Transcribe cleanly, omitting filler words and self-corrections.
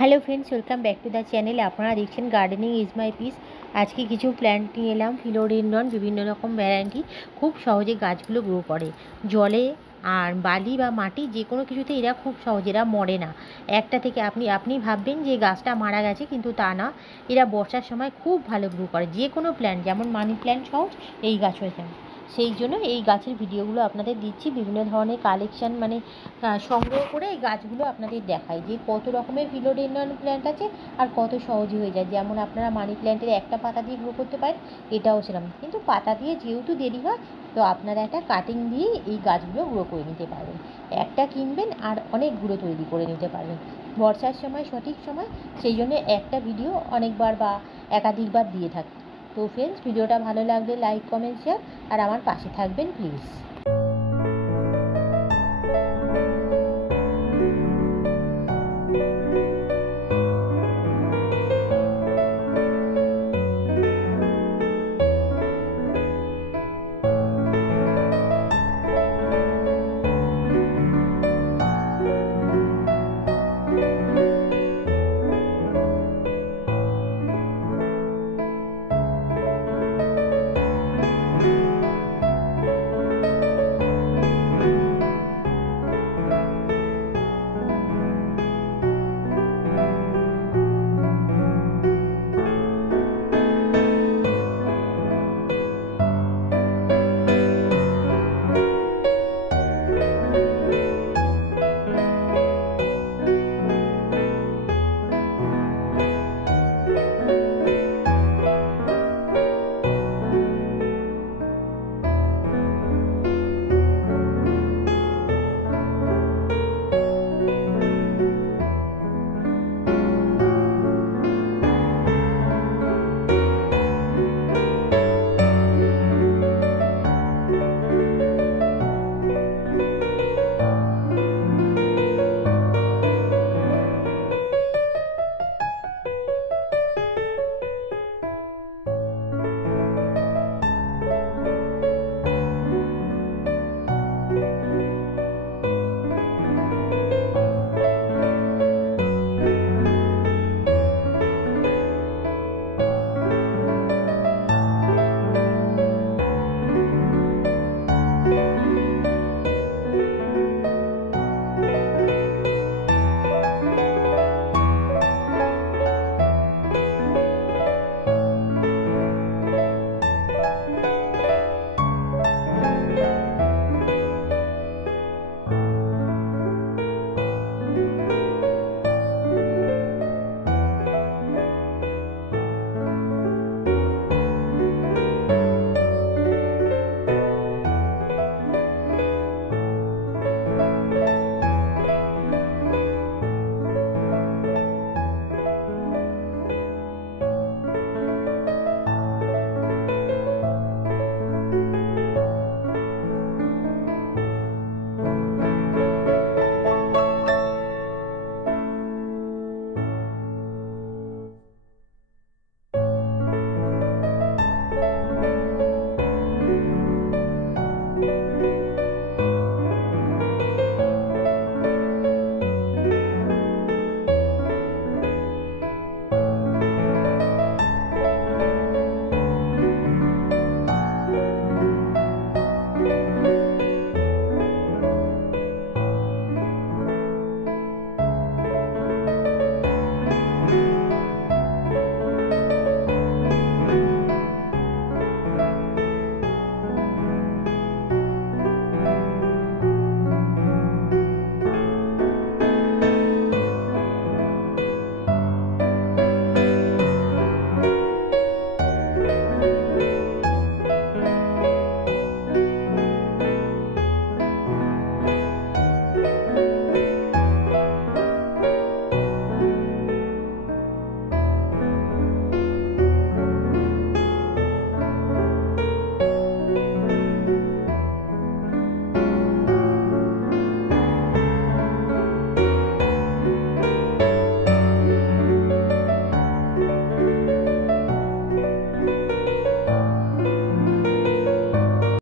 Hello friends, welcome back to the channel. আপনারা দেখছেন gardening is my piece. আজকে কিছু প্ল্যান্ট নিয়ে এলাম, ফিলোডেন্ড্রন, বিভিন্ন রকম ভ্যারাইটি। খুব সহজে গাছগুলো গ্রো করে জলে আর বালি বা মাটি যে কোনো কিছুতে। এরা খুব সহজে, এরা মরে না। একটা থেকে আপনি ভাববেন যে গাছটা মারা গেছে, কিন্তু তা না। এরা বর্ষার সময় খুব ভালো গ্রো করে। যে কোনো প্ল্যান্ট, যেমন মানি প্ল্যান্ট সহজ, এই গাছও যেমন। সেই জন্য এই গাছের ভিডিওগুলো আপনাদের দিচ্ছি। বিভিন্ন ধরনের কালেকশান সংগ্রহ করে এই গাছগুলো আপনাদের দেখাই যে কত রকমের ফিলোডেন্ড্রন প্ল্যান্ট আছে আর কত সহজে হয়ে যায়। যেমন আপনারা মানি প্ল্যান্টের একটা পাতা দিয়ে গ্রো করতে পারেন, এটাও সেরকম। কিন্তু পাতা দিয়ে যেহেতু দেরি হয়, তো আপনারা একটা কাটিং দিয়ে এই গাছগুলো গ্রো করে নিতে পারবেন। একটা কিনবেন আর অনেকগুলো তৈরি করে নিতে পারবেন বর্ষার সময়, সঠিক সময়। সেই জন্য একটা ভিডিও অনেকবার বা একাধিকবার দিয়ে থাকি। তো ফ্রেন্ডস, ভিডিওটা ভালো লাগলে লাইক, কমেন্ট, শেয়ার আর আমার পাশে থাকবেন প্লিজ।